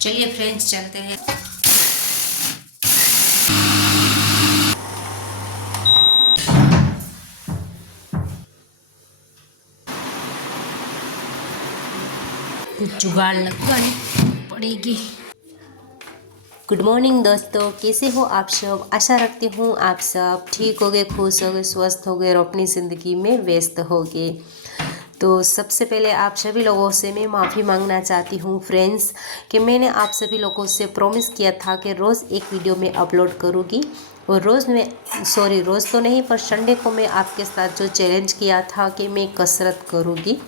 चलिए फ्रेंड्स चलते हैं। कुछ जुगाड़ लगानी पड़ेगी। गुड मॉर्निंग दोस्तों, कैसे हो आप सब। आशा रखती हूँ आप सब ठीक होगे, खुश होगे, स्वस्थ होगे और अपनी ज़िंदगी में व्यस्त होगे। तो सबसे पहले आप सभी लोगों से मैं माफ़ी मांगना चाहती हूँ फ्रेंड्स कि मैंने आप सभी लोगों से प्रॉमिस किया था कि रोज़ एक वीडियो में अपलोड करूँगी। और रोज़ तो नहीं, पर संडे को मैं आपके साथ जो चैलेंज किया था कि मैं कसरत करूँगी,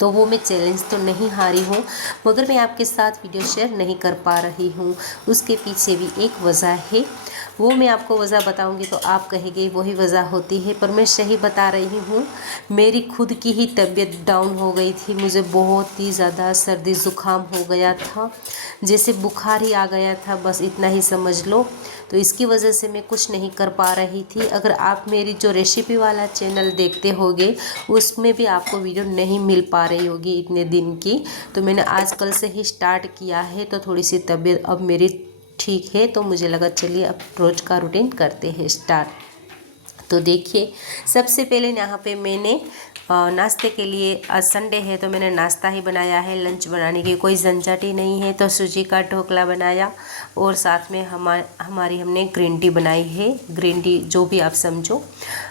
तो वो मैं चैलेंज तो नहीं हारी हूँ, मगर मैं आपके साथ वीडियो शेयर नहीं कर पा रही हूँ। उसके पीछे भी एक वजह है, वो मैं आपको वजह बताऊंगी तो आप कहेंगे वही वजह होती है, पर मैं सही बता रही हूँ। मेरी खुद की ही तबीयत डाउन हो गई थी, मुझे बहुत ही ज़्यादा सर्दी ज़ुकाम हो गया था, जैसे बुखार ही आ गया था, बस इतना ही समझ लो। तो इसकी वजह से मैं कुछ नहीं कर पा रही थी। अगर आप मेरी जो रेसिपी वाला चैनल देखते होगे उसमें भी आपको वीडियो नहीं मिल पा रही होगी इतने दिन की, तो मैंने आजकल से ही स्टार्ट किया है, तो थोड़ी सी तबीयत अब मेरी ठीक है, तो मुझे लगा चलिए अब रोज़ का रूटीन करते हैं स्टार्ट। तो देखिए, सबसे पहले यहाँ पे मैंने नाश्ते के लिए, आज संडे है तो मैंने नाश्ता ही बनाया है, लंच बनाने की कोई झंझट ही नहीं है। तो सूजी का ढोकला बनाया और साथ में हमने ग्रीन टी बनाई है। ग्रीन टी जो भी आप समझो,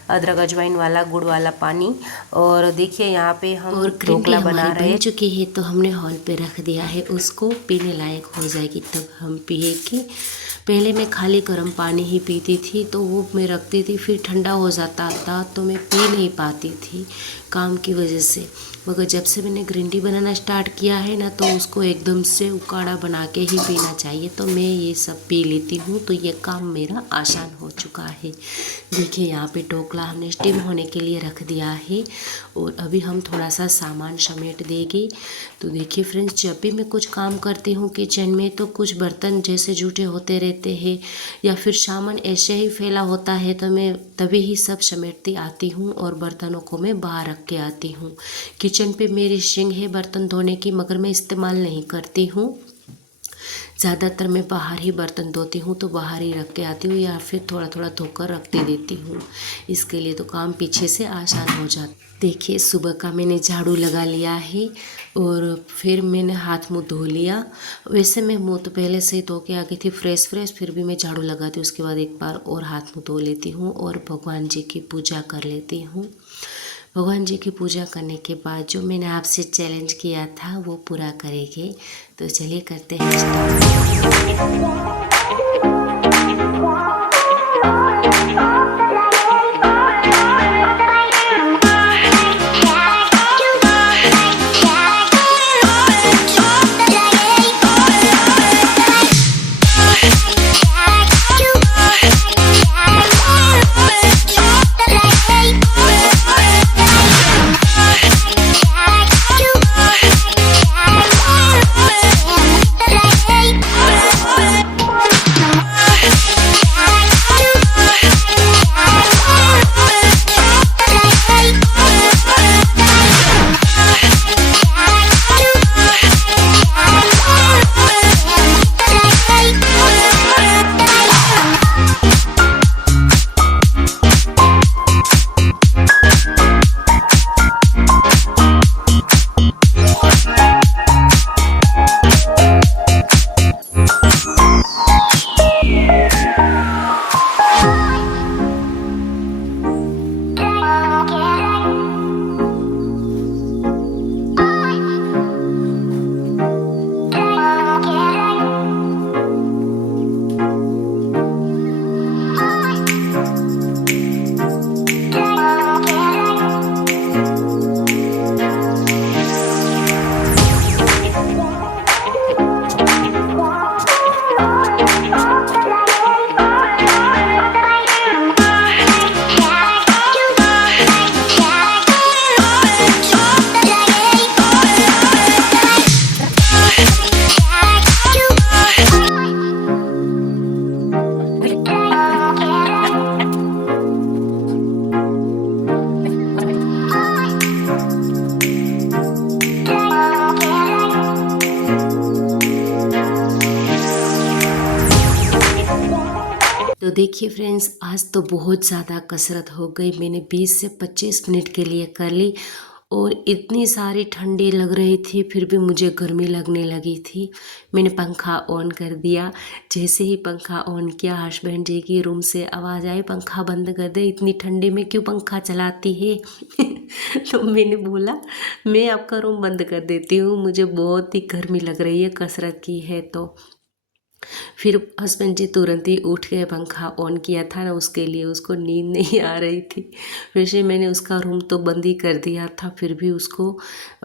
अदरक अजवाइन वाला, गुड़ वाला पानी। और देखिए यहाँ पे हम ढोकला बना रहे हैं। चुकी है तो हमने हॉल पे रख दिया है, उसको पीने लायक हो जाएगी तब हम पिएंगे। पहले मैं खाली गर्म पानी ही पीती थी, तो वो मैं रखती थी, फिर ठंडा हो जाता था तो मैं पी नहीं पाती थी काम की वजह से। मगर जब से मैंने ग्रीन टी बनाना स्टार्ट किया है ना, तो उसको एकदम से उकाड़ा बना के ही पीना चाहिए, तो मैं ये सब पी लेती हूँ, तो ये काम मेरा आसान हो चुका है। देखिए यहाँ पे ढोकला हमने स्टीम होने के लिए रख दिया है और अभी हम थोड़ा सा सामान समेट देंगे। तो देखिए फ्रेंड्स, जब भी मैं कुछ काम करती हूँ किचन में, तो कुछ बर्तन जैसे जूठे होते रहते हैं या फिर सामान ऐसे ही फैला होता है, तो मैं तभी ही सब समेटती आती हूँ और बर्तनों को मैं बाहर रख के आती हूँ। किचन पे मेरी सिंक है बर्तन धोने की, मगर मैं इस्तेमाल नहीं करती हूँ। ज़्यादातर मैं बाहर ही बर्तन धोती हूँ, तो बाहर ही रख के आती हूँ या फिर थोड़ा थोड़ा धोकर रख दे देती हूँ। इसके लिए तो काम पीछे से आसान हो जाता। देखिए सुबह का मैंने झाड़ू लगा लिया है और फिर मैंने हाथ मुँह धो लिया। वैसे मैं मुँह तो पहले से ही धो के आ गई थी फ्रेश, फिर भी मैं झाड़ू लगाती हूँ, उसके बाद एक बार और हाथ मुँह धो लेती हूँ और भगवान जी की पूजा कर लेती हूँ। भगवान जी की पूजा करने के बाद जो मैंने आपसे चैलेंज किया था वो पूरा करेंगे। तो चलिए करते हैं स्टार्ट। तो देखिए फ्रेंड्स, आज तो बहुत ज़्यादा कसरत हो गई। मैंने 20 से 25 मिनट के लिए कर ली और इतनी सारी ठंडी लग रही थी, फिर भी मुझे गर्मी लगने लगी थी। मैंने पंखा ऑन कर दिया। जैसे ही पंखा ऑन किया, हस्बैंड जी की रूम से आवाज़ आई, पंखा बंद कर दे, इतनी ठंडी में क्यों पंखा चलाती है। तो मैंने बोला मैं आपका रूम बंद कर देती हूँ, मुझे बहुत ही गर्मी लग रही है, कसरत की है तो। फिर हस्बैंड जी तुरंत ही उठ गए, पंखा ऑन किया था ना उसके लिए, उसको नींद नहीं आ रही थी। वैसे मैंने उसका रूम तो बंद ही कर दिया था, फिर भी उसको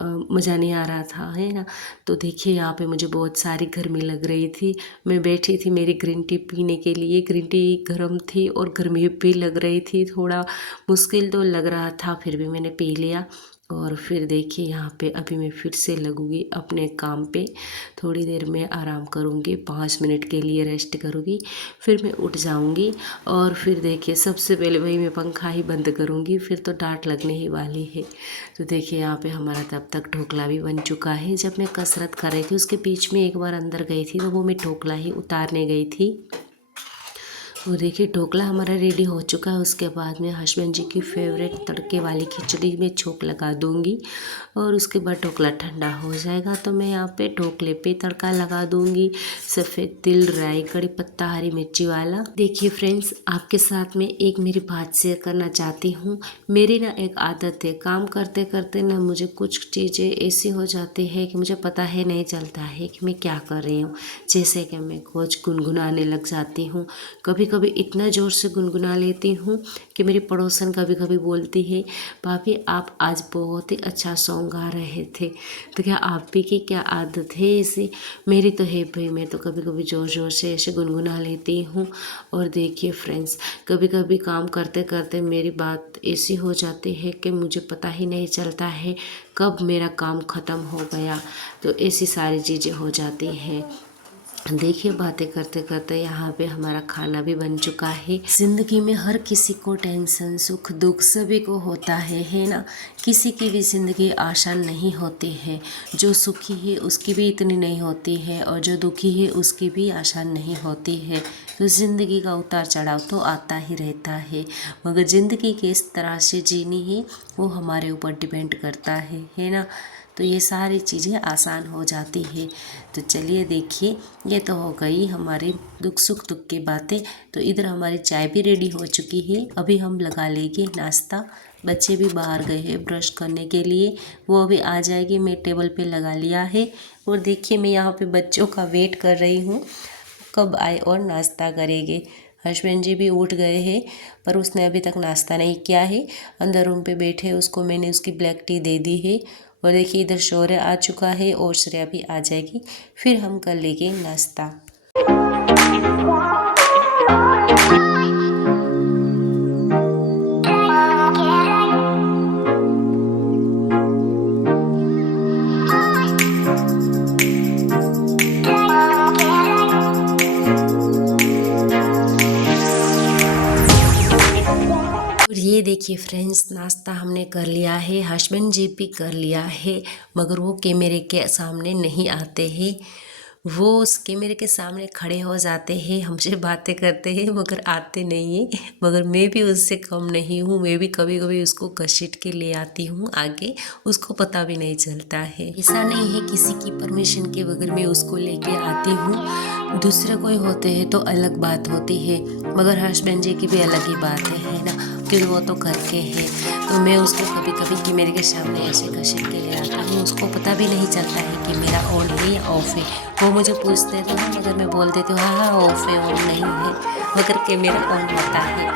मज़ा नहीं आ रहा था, है ना। तो देखिए यहाँ पे मुझे बहुत सारी गर्मी लग रही थी। मैं बैठी थी मेरी ग्रीन टी पीने के लिए। ग्रीन टी गर्म थी और गर्मी भी लग रही थी, थोड़ा मुश्किल तो लग रहा था, फिर भी मैंने पी लिया। और फिर देखिए यहाँ पे अभी मैं फिर से लगूंगी अपने काम पे। थोड़ी देर में आराम करूँगी, 5 मिनट के लिए रेस्ट करूँगी, फिर मैं उठ जाऊँगी। और फिर देखिए सबसे पहले वही मैं पंखा ही बंद करूँगी, फिर तो डांट लगने ही वाली है। तो देखिए यहाँ पे हमारा तब तक ढोकला भी बन चुका है। जब मैं कसरत कर रही थी उसके बीच में एक बार अंदर गई थी, तो वो मैं ढोकला ही उतारने गई थी। वो देखिए ढोकला हमारा रेडी हो चुका है। उसके बाद में हस्बैंड जी की फेवरेट तड़के वाली खिचड़ी में छोंक लगा दूंगी और उसके बाद ढोकला ठंडा हो जाएगा तो मैं यहाँ पे ढोकले पे तड़का लगा दूंगी। सफ़ेद तिल, राई, कड़ी पत्ता, हरी मिर्ची वाला। देखिए फ्रेंड्स, आपके साथ में एक मेरी बात शेयर करना चाहती हूँ। मेरी ना एक आदत है, काम करते करते ना मुझे कुछ चीज़ें ऐसी हो जाती है कि मुझे पता है नहीं चलता है कि मैं क्या कर रही हूँ। जैसे कि मैं कुछ गुनगुनाने लग जाती हूँ, कभी कभी इतना ज़ोर से गुनगुना लेती हूँ कि मेरी पड़ोसन कभी कभी बोलती है, भाभी आप आज बहुत ही अच्छा सॉन्ग गा रहे थे। तो क्या आप भी की क्या आदत है ऐसी? मेरी तो है भाई, मैं तो कभी कभी ज़ोर ज़ोर से ऐसे गुनगुना लेती हूँ। और देखिए फ्रेंड्स, कभी कभी काम करते करते मेरी बात ऐसी हो जाती है कि मुझे पता ही नहीं चलता है कब मेरा काम ख़त्म हो गया। तो ऐसी सारी चीज़ें हो जाती हैं। देखिए बातें करते करते यहाँ पे हमारा खाना भी बन चुका है। जिंदगी में हर किसी को टेंशन, सुख, दुख सभी को होता है ना। किसी की भी ज़िंदगी आसान नहीं होती है। जो सुखी है उसकी भी इतनी नहीं होती है और जो दुखी है उसकी भी आसान नहीं होती है। तो ज़िंदगी का उतार चढ़ाव तो आता ही रहता है, मगर ज़िंदगी किस तरह से जीनी है वो हमारे ऊपर डिपेंड करता है ना। तो ये सारी चीज़ें आसान हो जाती है। तो चलिए देखिए, ये तो हो गई हमारे दुख सुख दुख की बातें। तो इधर हमारी चाय भी रेडी हो चुकी है। अभी हम लगा लेंगे नाश्ता। बच्चे भी बाहर गए हैं ब्रश करने के लिए, वो अभी आ जाएगी। मैं टेबल पे लगा लिया है और देखिए मैं यहाँ पे बच्चों का वेट कर रही हूँ कब आए और नाश्ता करेंगे। हस्बैंड जी भी उठ गए हैं पर उसने अभी तक नाश्ता नहीं किया है। अंदर रूम पे बैठे, उसको मैंने उसकी ब्लैक टी दे दी है। और देखिए इधर शौर्य आ चुका है और श्रेया भी आ जाएगी, फिर हम कर लेंगे नाश्ता। ये देखिए फ्रेंड्स, नाश्ता हमने कर लिया है, हस्बैंड जी भी कर लिया है, मगर वो कैमरे के सामने नहीं आते हैं। वो उस कैमरे के सामने खड़े हो जाते हैं, हमसे बातें करते हैं, मगर आते नहीं हैं। मगर मैं भी उससे कम नहीं हूँ, मैं भी कभी कभी उसको घसीट के ले आती हूँ आगे, उसको पता भी नहीं चलता है। ऐसा नहीं है किसी की परमिशन के बगैर मैं उसको लेके आती हूँ। दूसरे कोई होते हैं तो अलग बात होती है, मगर हस्बैंड जी की भी अलग ही बात है ना, क्योंकि वो तो घर के हैं। तो मैं उसको कभी कभी कैमरे के सामने ऐसे घसीट के ले आता हूँ, उसको पता भी नहीं चलता है कि मेरा ऑन है या ऑफ है। वो मुझे पूछते तो हैं, मगर मैं बोल देती हूँ हाँ ऑफ है, ऑन नहीं है, मगर कैमरा ऑन होता है।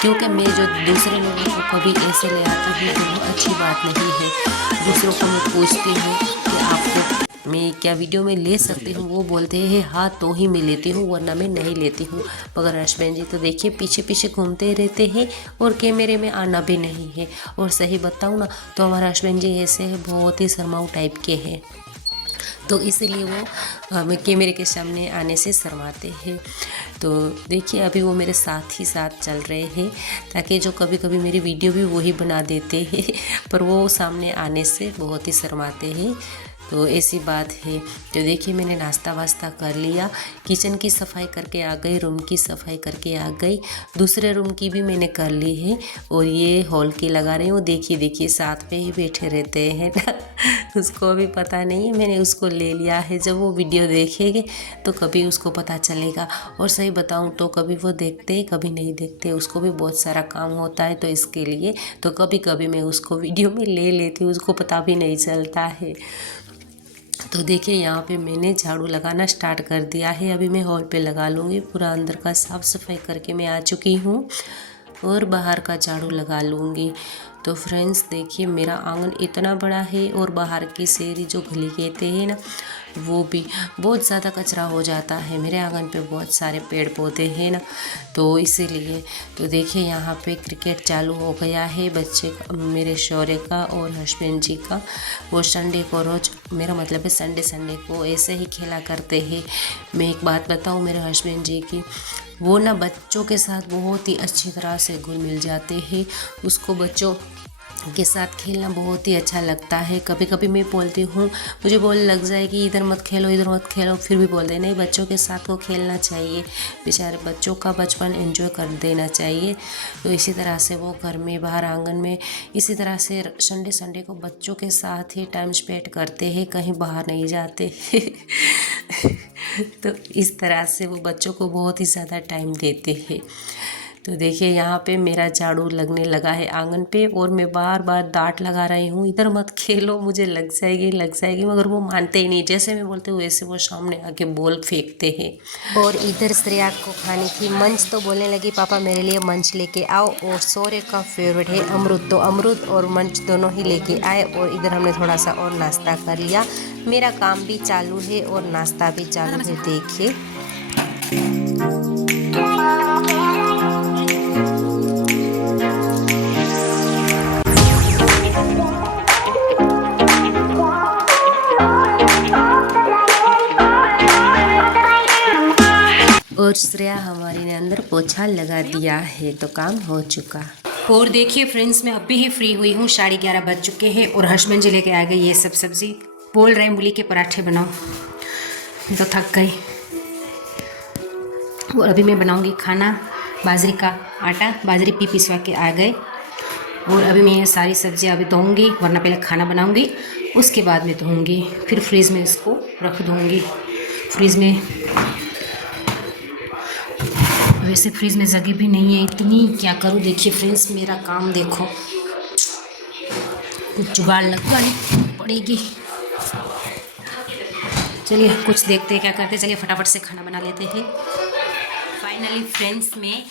क्योंकि मैं जो दूसरे लोगों को कभी ऐसे ले आती हूँ तो वो अच्छी बात नहीं है। दूसरों को मैं पूछती हूँ कि आपको मैं क्या वीडियो में ले सकती हूँ, वो बोलते हैं हाँ तो ही मैं लेती हूँ, वरना मैं नहीं लेती हूँ। मगर हस्बैंड जी तो देखिए पीछे पीछे घूमते रहते हैं और कैमरे में आना भी नहीं है। और सही बताऊँ ना तो हमारे हस्बैंड जी ऐसे हैं, बहुत ही शर्माऊ टाइप के हैं, तो इसीलिए वो हमें कैमरे के सामने आने से शर्माते हैं। तो देखिए अभी वो मेरे साथ ही साथ चल रहे हैं, ताकि जो कभी कभी मेरी वीडियो भी वही बना देते हैं, पर वो सामने आने से बहुत ही शर्माते हैं। तो ऐसी बात है। तो देखिए मैंने नाश्ता वास्ता कर लिया, किचन की सफाई करके आ गई, रूम की सफाई करके आ गई, दूसरे रूम की भी मैंने कर ली है और ये हॉल की लगा रही हूँ। देखिए देखिए साथ पे ही बैठे रहते हैं ना उसको अभी पता नहीं है, मैंने उसको ले लिया है। जब वो वीडियो देखेंगे तो कभी उसको पता चलेगा। और सही बताऊँ तो कभी वो देखते कभी नहीं देखते, उसको भी बहुत सारा काम होता है तो इसके लिए तो कभी कभी मैं उसको वीडियो में ले लेती हूँ, उसको पता भी नहीं चलता है। तो देखिए यहाँ पे मैंने झाड़ू लगाना स्टार्ट कर दिया है। अभी मैं हॉल पे लगा लूँगी, पूरा अंदर का साफ़ सफाई करके मैं आ चुकी हूँ और बाहर का झाड़ू लगा लूँगी। तो फ्रेंड्स देखिए मेरा आंगन इतना बड़ा है और बाहर की शेरी जो गली कहते हैं ना, वो भी बहुत ज़्यादा कचरा हो जाता है। मेरे आंगन पे बहुत सारे पेड़ पौधे हैं ना, तो इसीलिए। तो देखिए यहाँ पे क्रिकेट चालू हो गया है बच्चे मेरे शौर्य का और हस्बैंड जी का। वो संडे को रोज़, मेरा मतलब है संडे को ऐसे ही खेला करते हैं। मैं एक बात बताऊँ मेरे हस्बैंड जी की, वो ना बच्चों के साथ बहुत ही अच्छी तरह से घुल मिल जाते हैं। उसको बच्चों के साथ खेलना बहुत ही अच्छा लगता है। कभी कभी मैं बोलती हूँ, मुझे बोलने लग जाएगी इधर मत खेलो इधर मत खेलो, फिर भी बोलते नहीं बच्चों के साथ को खेलना चाहिए, बेचारे बच्चों का बचपन एंजॉय कर देना चाहिए। तो इसी तरह से वो घर में बाहर आंगन में इसी तरह से संडे को बच्चों के साथ ही टाइम स्पेंड करते हैं, कहीं बाहर नहीं जाते तो इस तरह से वो बच्चों को बहुत ही ज़्यादा टाइम देते हैं। तो देखिए यहाँ पे मेरा झाड़ू लगने लगा है आंगन पे और मैं बार बार डांट लगा रही हूँ, इधर मत खेलो मुझे लग जाएगी, मगर वो मानते ही नहीं। जैसे मैं बोलती हूँ वैसे वो सामने आके बॉल फेंकते हैं। और इधर श्रेया को खाने की मंच तो बोलने लगी पापा मेरे लिए मंच लेके आओ, और शौर्य का फेवरेट है अमरूद, तो अमरूद और मंच दोनों ही लेके आए। और इधर हमने थोड़ा सा और नाश्ता कर लिया। मेरा काम भी चालू है और नाश्ता भी चालू है। देखिए और श्रेया हमारी ने अंदर पोछा लगा दिया है, तो काम हो चुका। और देखिए फ्रेंड्स मैं अभी ही फ्री हुई हूँ, 11:30 बज चुके हैं और हस्बैंड जी लेके आ गए ये सब सब्जी। बोल रहे हैं मूली के पराठे बनाओ, मैं तो थक गई। और अभी मैं बनाऊंगी खाना, बाजरे का आटा, बाजरे पिसवा के आ गए। और अभी मैं ये सारी सब्जियाँ अभी धोऊंगी, वरना पहले खाना बनाऊंगी उसके बाद में धोऊंगी, फिर फ्रिज में इसको रख दूंगी। फ्रिज में वैसे फ्रिज में जगह भी नहीं है इतनी, क्या करूँ। देखिए फ्रेंड्स मेरा काम देखो, कुछ जुगाड़ लगानी पड़ेगी। चलिए कुछ देखते हैं क्या करते हैं, चलिए फटाफट से खाना बना लेते हैं। फाइनली फ्रेंड्स मैं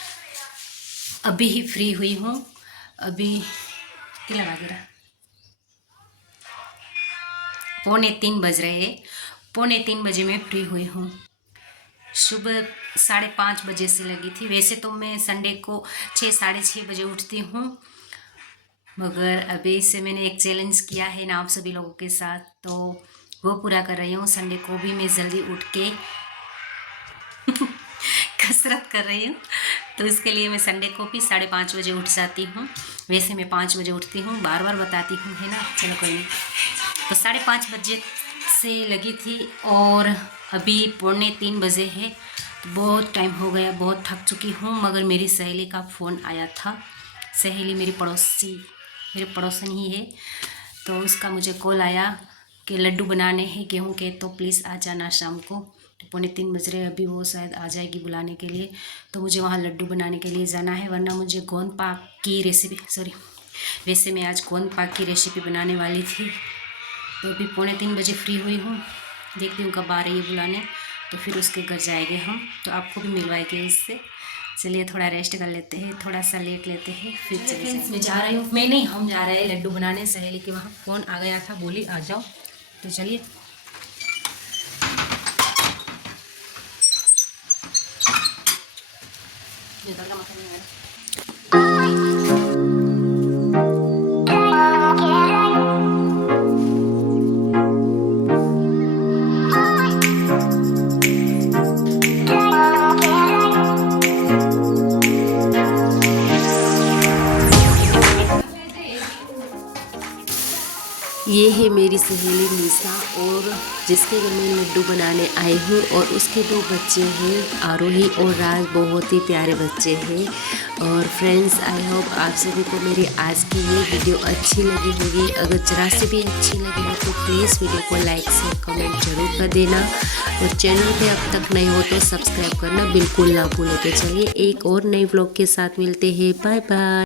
अभी ही फ्री हुई हूँ। अभी क्या लगा गिरा, 2:45 बज रहे हैं। 2:45 बजे मैं फ्री हुई हूँ। सुबह 5:30 बजे से लगी थी। वैसे तो मैं संडे को 6 साढ़े 6 बजे उठती हूँ, मगर अभी से मैंने एक चैलेंज किया है ना आप सभी लोगों के साथ, तो वो पूरा कर रही हूँ। संडे को भी मैं जल्दी उठ के कसरत कर रही हूँ, तो इसके लिए मैं संडे को भी 5:30 बजे उठ जाती हूँ। वैसे मैं 5 बजे उठती हूँ, बार बार बताती हूँ है ना, चलो कोई नहीं। तो 5:30 बजे से लगी थी और अभी 2:45 बजे है। तो बहुत टाइम हो गया, बहुत थक चुकी हूँ। मगर मेरी सहेली का फ़ोन आया था, सहेली मेरी पड़ोसन ही है, तो उसका मुझे कॉल आया कि लड्डू बनाने हैं गेहूं के, तो प्लीज़ आ जाना शाम को। तो 2:45 बज रहे, अभी वो शायद आ जाएगी बुलाने के लिए, तो मुझे वहाँ लड्डू बनाने के लिए जाना है, वरना मुझे गोंद पाक की रेसिपी वैसे मैं आज गोंद पाक की रेसिपी बनाने वाली थी। तो अभी 2:45 बजे फ्री हुई हूँ, देखती हूँ कब आ रही है बुलाने, तो फिर उसके घर जाएंगे हम, तो आपको भी मिलवाएंगे इससे। चलिए थोड़ा रेस्ट कर लेते हैं, थोड़ा सा लेट लेते हैं, फिर चलिए। मैं जा रही हूँ, मैं नहीं, हम जा रहे हैं लड्डू बनाने। सहेली के वहाँ फ़ोन आ गया था, बोली आ जाओ, तो चलिए। ये है मेरी सहेली निशा, और जिसके घर में लड्डू बनाने आई हूँ, और उसके 2 बच्चे हैं, आरोही और राज। बहुत ही प्यारे बच्चे हैं। और फ्रेंड्स, आई होप आप सभी को मेरी आज की ये वीडियो अच्छी लगी होगी। अगर जरा से भी अच्छी लगी हो तो प्लीज़ वीडियो को लाइक शेयर कमेंट जरूर कर देना, और चैनल पे अब तक नहीं हो तो सब्सक्राइब करना बिल्कुल ना भूलें। तो चलिए एक और नए व्लॉग के साथ मिलते हैं। Bye bye.